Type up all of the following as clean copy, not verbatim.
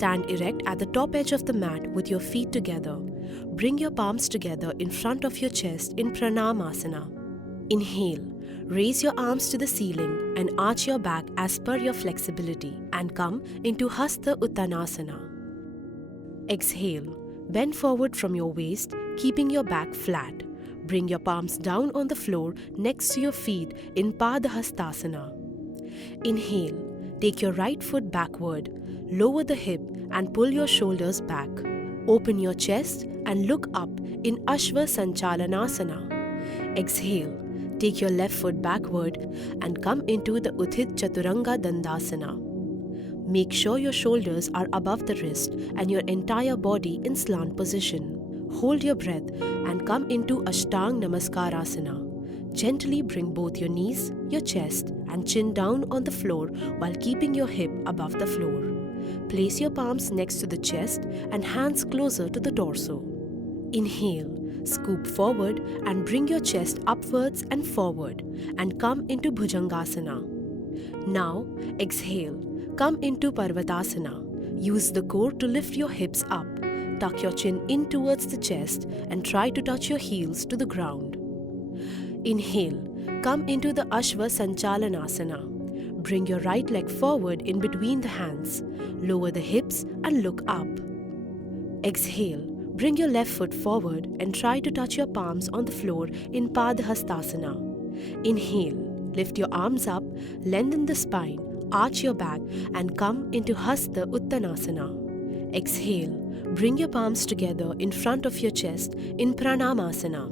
Stand erect at the top edge of the mat with your feet together. Bring your palms together in front of your chest in Pranamasana. Inhale. Raise your arms to the ceiling and arch your back as per your flexibility and come into Hasta Uttanasana. Exhale. Bend forward from your waist, keeping your back flat. Bring your palms down on the floor next to your feet in Padahastasana. Inhale. Take your right foot backward. Lower the hip and pull your shoulders back. Open your chest and look up in Ashva Sanchalanasana. Exhale. Take your left foot backward and come into the Uthit Chaturanga Dandasana. Make sure your shoulders are above the wrist and your entire body in slant position. Hold your breath and come into Ashtang Namaskarasana. Gently bring both your knees, your chest and chin down on the floor while keeping your hip above the floor. Place your palms next to the chest and hands closer to the torso. Inhale. Scoop forward and bring your chest upwards and forward and come into Bhujangasana. Now, exhale. Come into Parvatasana. Use the core to lift your hips up. Tuck your chin in towards the chest and try to touch your heels to the ground. Inhale. Come into the Ashva Sanchalanasana. Bring your right leg forward in between the hands. Lower the hips and look up. Exhale. Bring your left foot forward and try to touch your palms on the floor in Padahastasana. Inhale. Lift your arms up, lengthen the spine, arch your back and come into Hasta Uttanasana. Exhale. Bring your palms together in front of your chest in Pranamasana.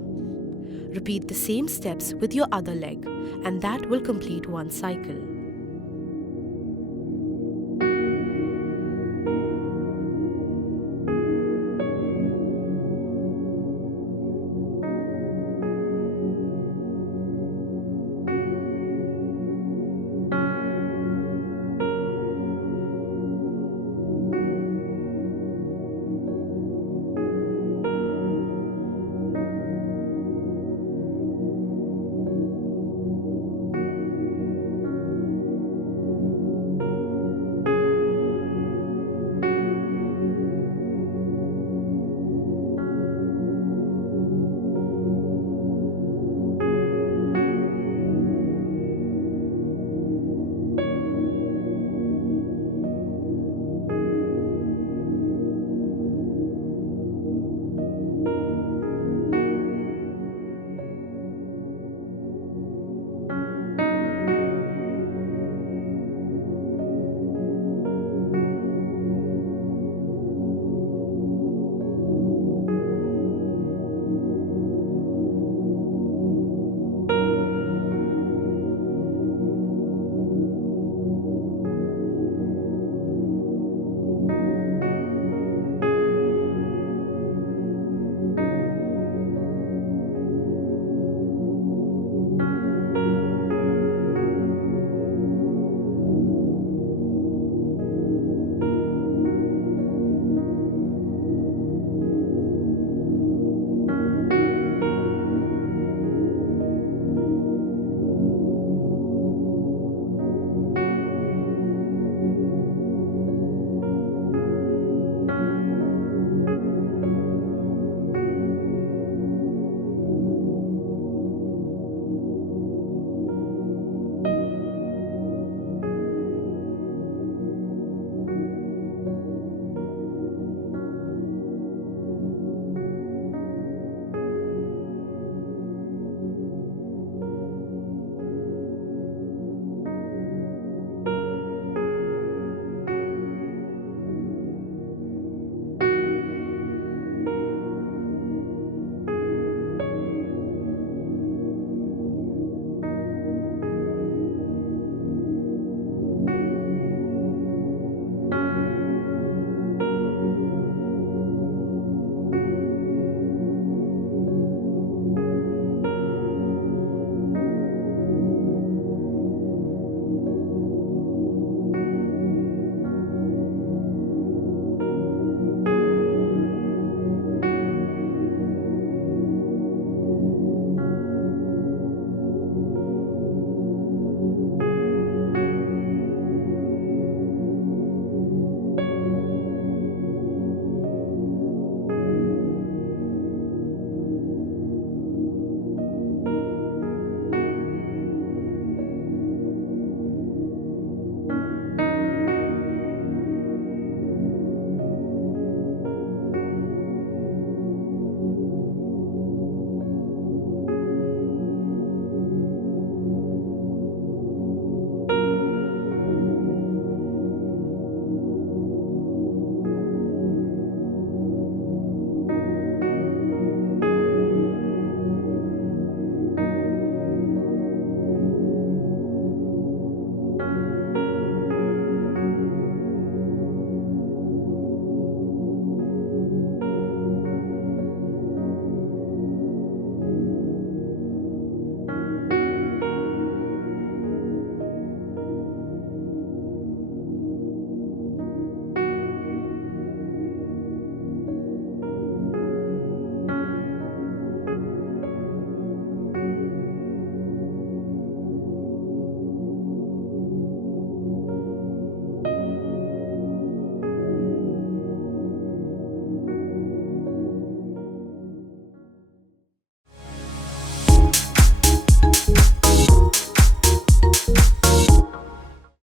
Repeat the same steps with your other leg and that will complete one cycle.